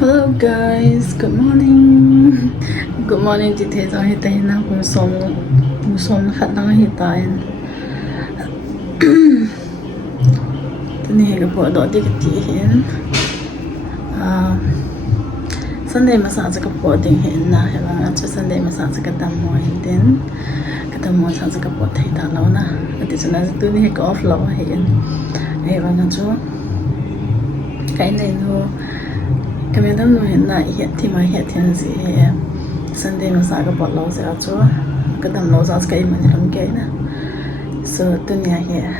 Hello guys, good morning. Good morning chị thấy rõ hiện tại na hùng sống khát năng hiện tại. Thế này cái bộ đó đi cái chị hiện. Sunday mà sáng cái bộ đi hiện na, hay là cho Sunday mà sáng cái tầm mùa hiện đến. Cái tầm mùa sáng cái bộ thấy ta lâu na. Thì cho nên tôi đi cái off lâu hiện. Hay là nó cho cái này nó cái mình đang nói là hiện thì mà hiện thiên gì Sunday mà sáng cái bộ lâu sẽ cho cái tầm lâu sáng cái mình làm cái na. So tôi nhà hiện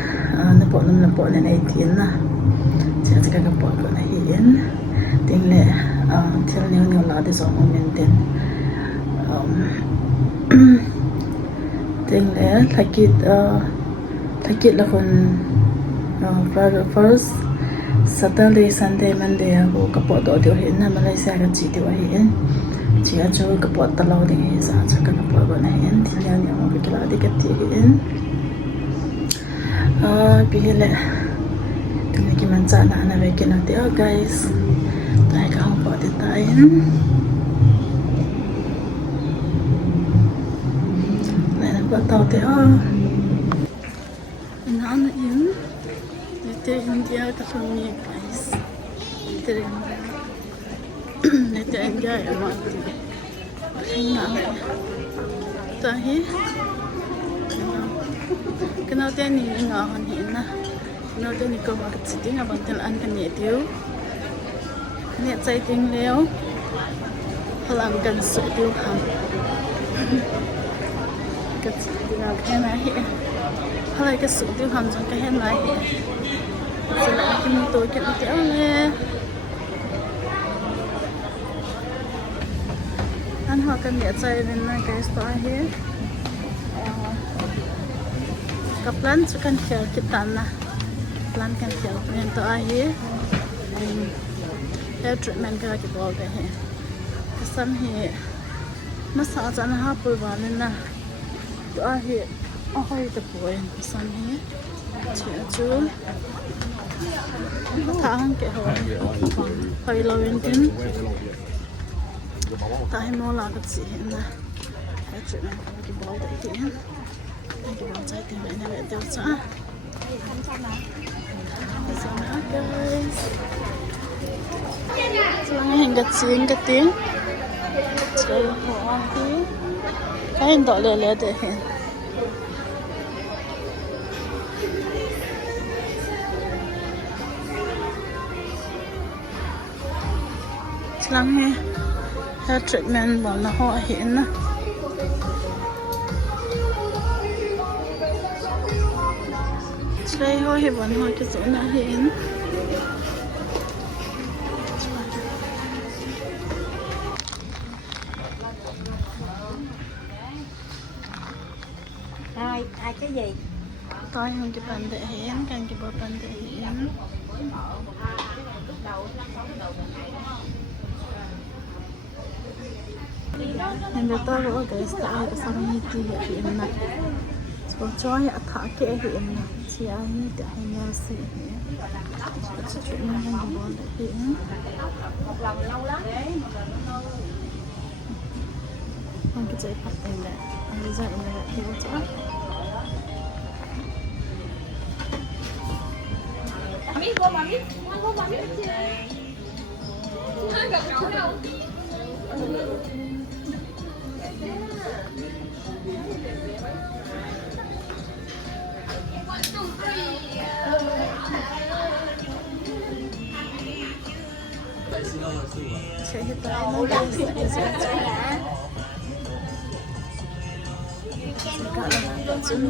nó bộ này này tiền na. Chỉ là cái bộ của này hiện. Tiếng lệ theo nhiều là để giống mình tên tiếng lệ thay kit là phần first Saturday Sunday Monday aku kapot do dio hin na Malaysia ka chi dio hin chi a chu kapot ta lo ding hi sa cha ka kapot ba na hin thil ya ni ma bi kala di ka ti hin bi hele tu ni ki man cha na ve ke na ti guys tai ka hong pa ti tai hin lại là bắt tàu thì nó yên để India ta không nghe guys để India mà không nào ta hi cái nào tên này ngõ hơn hiện na nào tên này có mà cái gì tiếng bằng tên ăn cái nhẹ thiếu nhẹ trái tiếng leo làm gần sự tiêu hầm cái gì nào cái này hiện hay cái sự tiêu hầm trong cái này sẽ là cái tôi cái kéo lên anh họ cần nhẹ trái nên là cái store here cái plan cho cần kéo kita na plan cần kéo nên tôi here hair treatment cái kibol đây he cái sam he massage anh ha bôi vào lên na tôi he hơi tập bôi cái sam he chỉ chú tháng cái hơi lâu lên tin tại mua là cái gì nè hair treatment cái kibol đây thì cái kibol trái tim này là tiêu xã guys so hình cái tiếng chơi hoa tí cái hình đỏ lẻ để hình lắng nghe hair treatment bọn nó họ hiện nè đây thôi thì bọn họ cái chỗ nào hiện ai cái gì tôi không cái bàn để hiện càng cái bộ bàn để hiện hiện tại tôi có cái style của sang như thế hiện này tôi cho hiện thả cái hiện này chỉ anh để hay nhau xí chỉ chuyện này không có để hiện một lần lâu lắm không cái giấy phát tiền này anh dạy này là thiếu chắc mami cô mami hai gặp cậu đâu sẽ hiện tại nó đang sẽ cái gì cả là chúng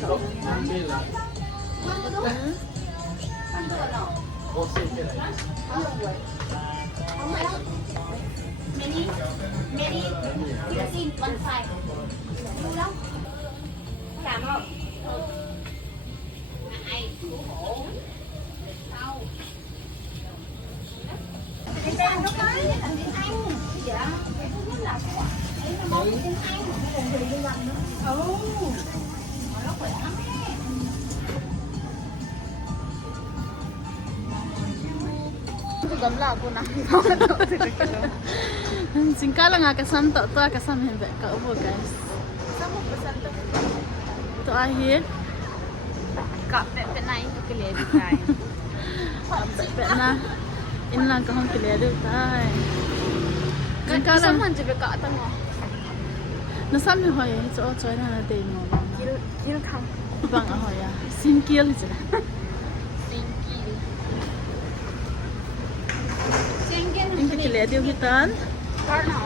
cậu Many xin one side lâu lắm có làm không ai khổ đâu cái trang nó nói là tiếng Anh dạ cái thứ nhất là cái nó nói tiếng Anh còn gì đi làm nữa nó khỏe lắm gam la ko na singkala nga kasam to kasam hin ba ka ubo guys sama pesan tu to ahir kak pe nai ke le di tai pe na in lang ka hong kile du tai kan sama je be kak tengah na sam hi hoye cho choi na na de mo kil kham bang a hoya sim kiel hi jela Singkin in kile du hi tan karna